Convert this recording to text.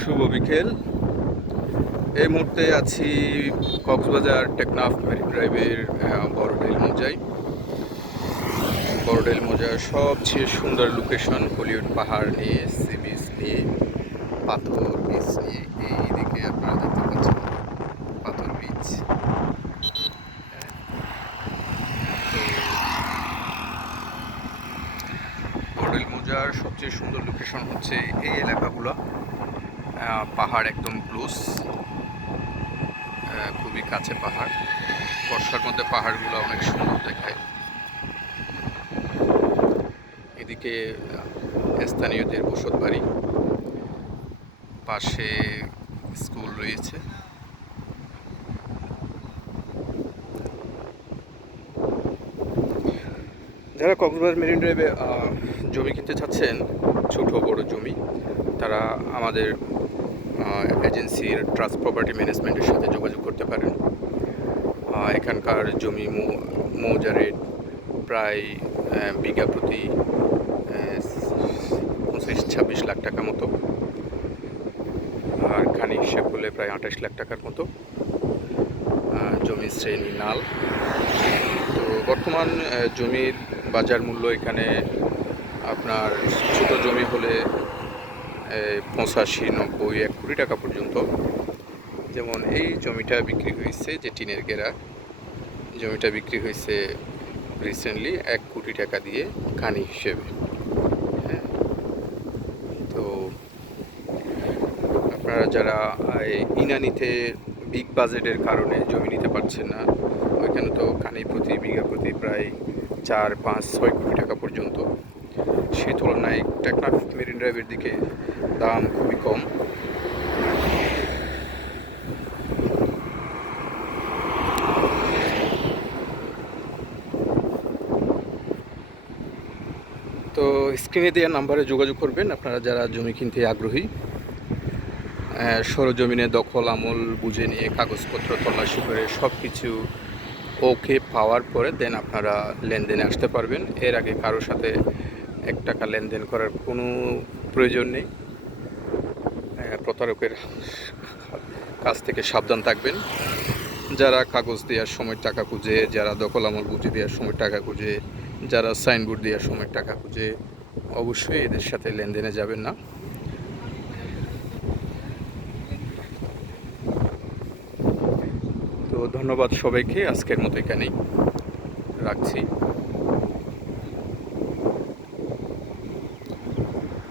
শুভ বিকেল। এই মুহূর্তে আছি কক্সবাজার টেকনাফ মেরিন ড্রাইভের বড়ডেল মোজায়। বড়ডেল মোজার সবচেয়ে সুন্দর লোকেশন, হলিউড পাহাড় নিয়ে, সি বিচ নিয়ে, পাথর বিচ নিয়ে। এইদিকে আপনারা দেখতে পাচ্ছেন পাথর বিচ। বড়ডেল মোজার সবচেয়ে সুন্দর লোকেশন হচ্ছে এই এলাকাগুলো। পাহাড় একদম ক্লোজ, খুবই কাছে পাহাড়। বর্ষার মধ্যে পাহাড়গুলো অনেক সুন্দর দেখায়। এদিকে স্থানীয়দের বসত বাড়ি, পাশে স্কুল রয়েছে। যারা কক্সবাজার মেরিন ড্রাইভে জমি কিনতে চাচ্ছেন, ছোট বড় জমি, তারা আমাদের এজেন্সির ট্রাস্ট প্রপার্টি ম্যানেজমেন্টের সাথে যোগাযোগ করতে পারেন। এখানকার জমি মৌজা রেট প্রায় বিঘা প্রতি 25-26 লাখ টাকা মতো, আর খানি হিসেব করলে প্রায় 28 লাখ টাকার মতো। জমির শ্রেণী নাল। তো বর্তমান জমির বাজার মূল্য এখানে আপনার ছোট জমি হলে 85-90-1 কোটি টাকা পর্যন্ত। যেমন এই জমিটা বিক্রি হয়েছে, যে টিনের ঘেরা জমিটা বিক্রি হয়েছে রিসেন্টলি 1 কোটি টাকা দিয়ে খানি হিসেবে। হ্যাঁ, তো আপনারা যারা ইনানিতে বিগ বাজেটের কারণে জমি নিতে পারছেন না, ওইখানে তো খানি প্রতি বিঘা প্রতি প্রায় 4-5-6 কোটি টাকা পর্যন্ত। সেই তুলনায় টেকনাফ মেরিন ড্রাইভের দিকে দাম খুবই কম। তো স্ক্রিনে দেওয়া নাম্বারে যোগাযোগ করবেন আপনারা যারা জমি কিনতে আগ্রহী। সরজমিনে দখল আমল বুঝে নিয়ে কাগজপত্র তল্লাশি করে সব কিছু ওকে পাওয়ার পরে দেন আপনারা লেনদেনে আসতে পারবেন। এর আগে কারোর সাথে 1 টাকা লেনদেন করার কোনো প্রয়োজন নেই। প্রতারকের কাছ থেকে সাবধান থাকবেন। যারা কাগজ দেওয়ার সময় টাকা খুঁজে, যারা দখল আমল বুঝে দেওয়ার সময় টাকা খুঁজে, যারা সাইনবোর্ড দেওয়ার সময় টাকা খুঁজে, অবশ্যই এদের সাথে লেনদেনে যাবেন না। তো ধন্যবাদ সবাইকে, আজকের মতো এখানেই রাখছি।